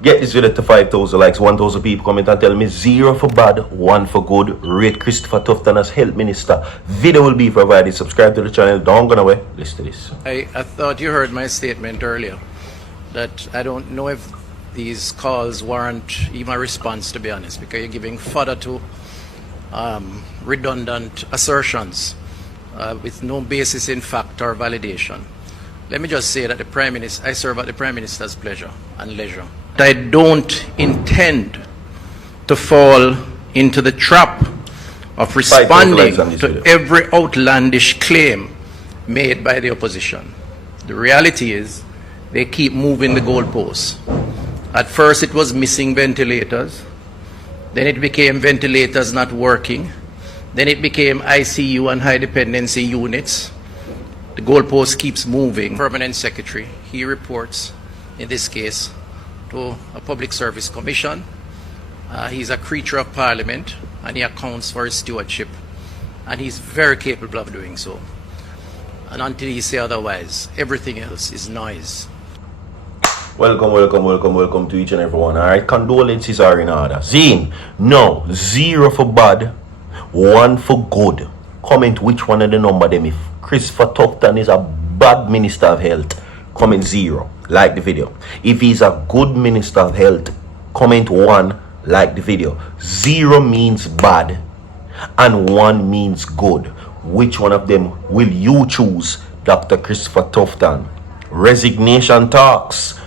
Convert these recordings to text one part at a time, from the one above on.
Get this video to 5,000 likes, 1,000 people comment and tell me 0 for bad, 1 for good. Rate Christopher Tufton as Health Minister. Video will be provided. Subscribe to the channel. Don't go away. Listen to this. I thought you heard my statement earlier that I don't know if these calls warrant even a response, to be honest, because you're giving fodder to redundant assertions with no basis in fact or validation. Let me just say that I serve at the Prime Minister's pleasure and leisure. I don't intend to fall into the trap of responding to every outlandish claim made by the opposition. The reality is they keep moving the goalposts. At first it was missing ventilators, then it became ventilators not working, then it became ICU and high dependency units. The goalpost keeps moving. Permanent Secretary, he reports, in this case, to a Public Service Commission. He's a creature of Parliament and he accounts for his stewardship, and he's very capable of doing so. And until he say otherwise, everything else is noise. Welcome to each and every one. Alright, condolences are in order. Zine, no, 0 for bad, 1 for good. Comment which one of the number them. If Christopher Tufton is a bad Minister of Health, comment 0, like the video. If he's a good Minister of Health, comment 1, like the video. 0 means bad and 1 means good. Which one of them will you choose, Dr. Christopher Tufton? Resignation talks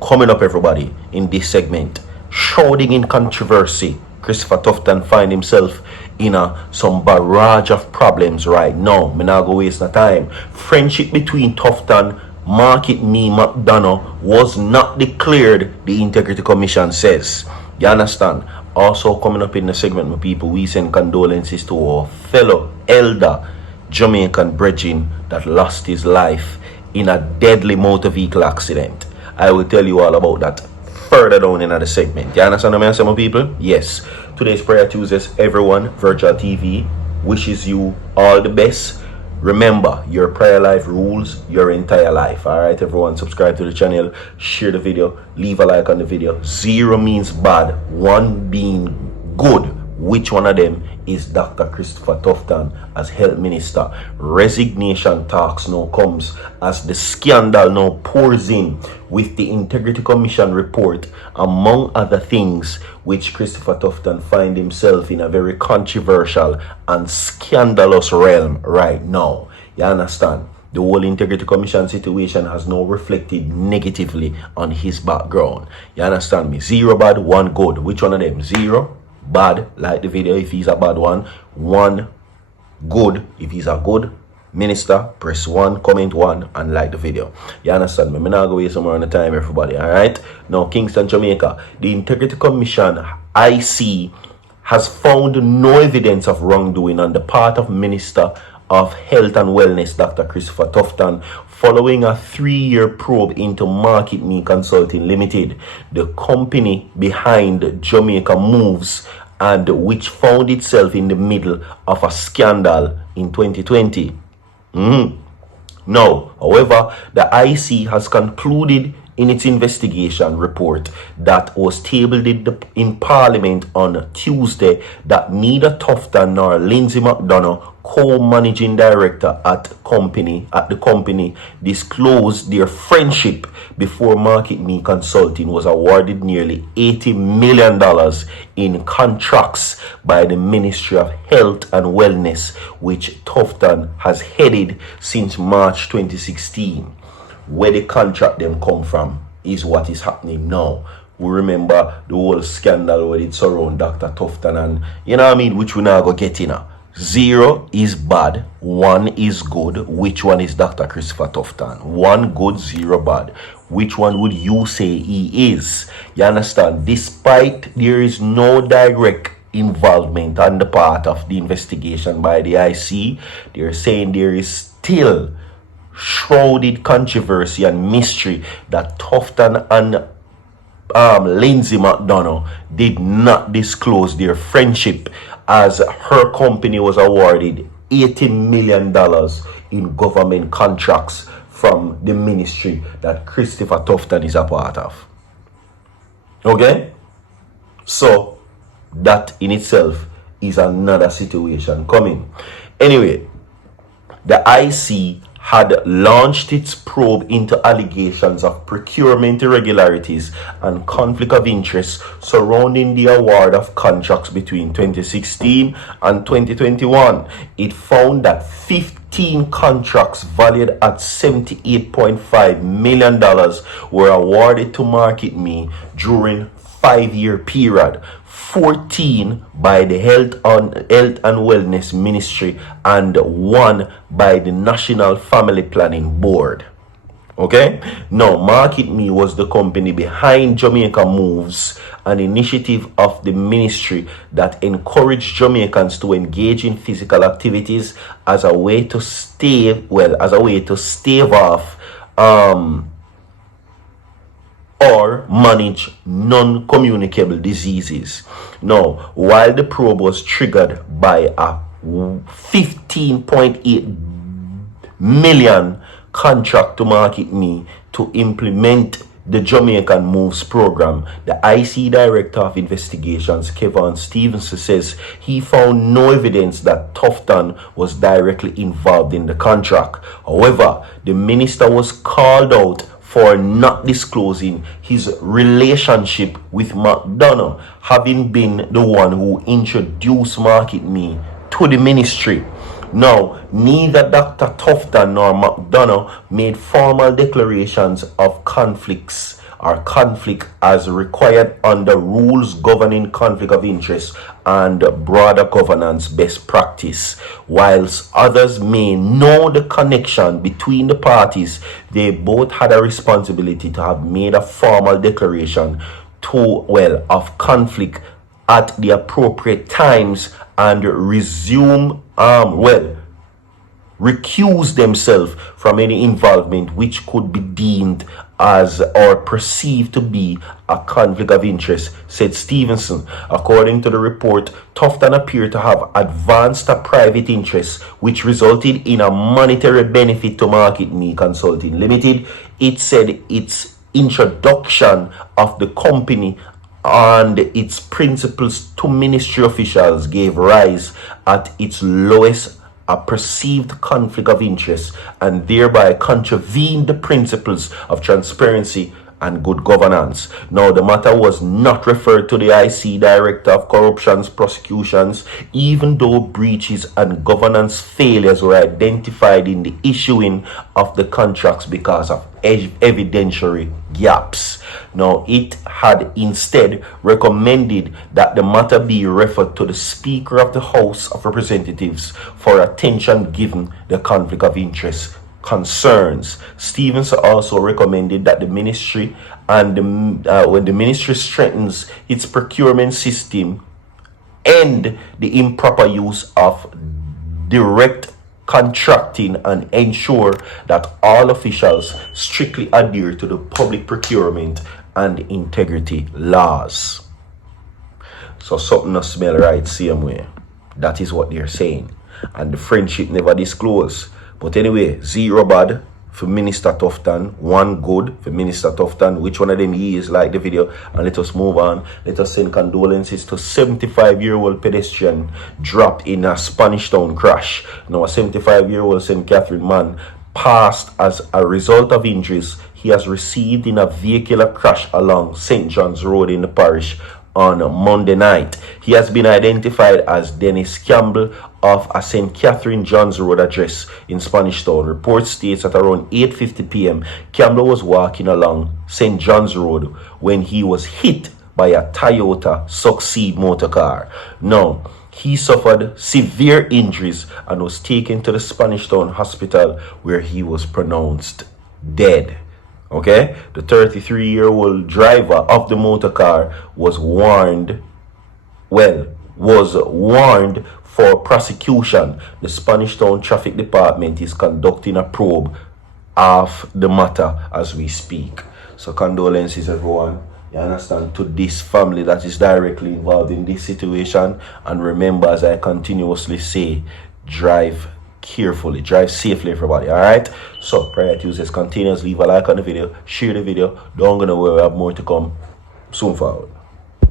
coming up, everybody, in this segment. Shrouding in controversy, Christopher Tufton find himself in some barrage of problems right now. Me not go waste no time. Friendship between Tufton, Market Me, McDonough was not declared, the Integrity Commission says. You understand? Also coming up in the segment, my people, we send condolences to our fellow elder Jamaican brethren that lost his life in a deadly motor vehicle accident. I will tell you all about that further down in the segment. You understand what I'm saying, my people? Yes. Today's Prayer Tuesdays, everyone, Virtual TV wishes you all the best. Remember, your prayer life rules your entire life. Alright, everyone, subscribe to the channel, share the video, leave a like on the video. 0 means bad, 1 being good. Which one of them is Dr. Christopher Tufton as Health Minister? Resignation talks now comes as the scandal now pours in with the Integrity Commission report, among other things, which Christopher Tufton find himself in a very controversial and scandalous realm right now. You understand? The whole Integrity Commission situation has now reflected negatively on his background. You understand me? 0 bad, 1 good. Which one of them? 0 bad, like the video if he's a bad one. 1 good if he's a good minister. Press 1, comment 1, and like the video. You understand me? I'm not going to waste some more on the time, everybody. Alright? Now, Kingston, Jamaica, the Integrity Commission, IC, has found no evidence of wrongdoing on the part of Minister of Health and Wellness, Dr. Christopher Tufton, following a 3-year probe into Market Me Consulting Limited, the company behind Jamaica Moves, and which found itself in the middle of a scandal in 2020. Now, however, the IC has concluded in its investigation report that was tabled in Parliament on Tuesday that neither Tufton nor Lindsay McDonough, co-managing director at the company, disclosed their friendship before Market Me Consulting was awarded nearly $80 million in contracts by the Ministry of Health and Wellness, which Tufton has headed since March 2016. Where the contract them come from is what is happening now. We remember the whole scandal where it surround Dr. Tufton, and you know what I mean, which we now go get in. 0 is bad, 1 is good. Which one is Dr. Christopher Tufton? 1 good, 0 bad. Which one would you say he is? You understand? Despite there is no direct involvement on the part of the investigation by the IC, they're saying there is still shrouded controversy and mystery that Tufton and Lindsay McDonough did not disclose their friendship, as her company was awarded $18 million in government contracts from the ministry that Christopher Tufton is a part of. Okay? So that in itself is another situation coming. Anyway, the IC had launched its probe into allegations of procurement irregularities and conflict of interest surrounding the award of contracts between 2016 and 2021. It found that 15 contracts valued at $78.5 million were awarded to Market Me during 5-year period. 14 by the Health and Wellness Ministry and 1 by the National Family Planning Board. Okay, now Market Me was the company behind Jamaica Moves, an initiative of the ministry that encouraged Jamaicans to engage in physical activities as a way to stave off or manage non-communicable diseases. Now, while the probe was triggered by a 15.8 million contract to Market Me to implement the Jamaican Moves program, the IC Director of Investigations, Kevin Stevenson, says he found no evidence that Tufton was directly involved in the contract. However, the minister was called out for not disclosing his relationship with McDonough, having been the one who introduced Market Me to the ministry. Now, neither Dr. Tufton nor McDonough made formal declarations of conflict as required under rules governing conflict of interest and broader governance best practice. Whilst others may know the connection between the parties, they both had a responsibility to have made a formal declaration of conflict at the appropriate times and recuse themselves from any involvement which could be deemed as or perceived to be a conflict of interest, said Stevenson. According to the report, Tufton appeared to have advanced a private interest which resulted in a monetary benefit to Market Me Consulting Limited. It said its introduction of the company and its principles to ministry officials gave rise at its lowest a perceived conflict of interest and thereby contravened the principles of transparency and good governance. Now, the matter was not referred to the IC Director of Corruptions Prosecutions, even though breaches and governance failures were identified in the issuing of the contracts because of evidentiary gaps. Now, it had instead recommended that the matter be referred to the Speaker of the House of Representatives for attention given the conflict of interest concerns. Stevens also recommended that the ministry when the ministry strengthens its procurement system, end the improper use of direct contracting and ensure that all officials strictly adhere to the public procurement and integrity laws. So something not smell right same way. That is what they're saying. And the friendship never disclosed. But anyway, 0 bad for Minister Tufton, 1 good for Minister Tufton. Which one of them he is? Like the video and let us move on. Let us send condolences to 75-year-old pedestrian dropped in a Spanish Town crash. Now, a 75-year-old St. Catherine man passed as a result of injuries he has received in a vehicular crash along St. John's Road in the parish on Monday night. He has been identified as Dennis Campbell of a St. Catherine John's Road address in Spanish Town. Report states at around 8:50 p.m. Campbell was walking along St. John's Road when he was hit by a Toyota Succeed motor car. Now, he suffered severe injuries and was taken to the Spanish Town Hospital where he was pronounced dead. Okay, the 33-year-old driver of the motor car was warned for prosecution. The Spanish Town Traffic Department is conducting a probe of the matter as we speak. So condolences, everyone. You understand, to this family that is directly involved in this situation. And remember, as I continuously say, drive carefully, drive safely, everybody. All right, so prior to use this continuous, leave a like on the video, share the video. Don't go nowhere, we have more to come. Soon forward.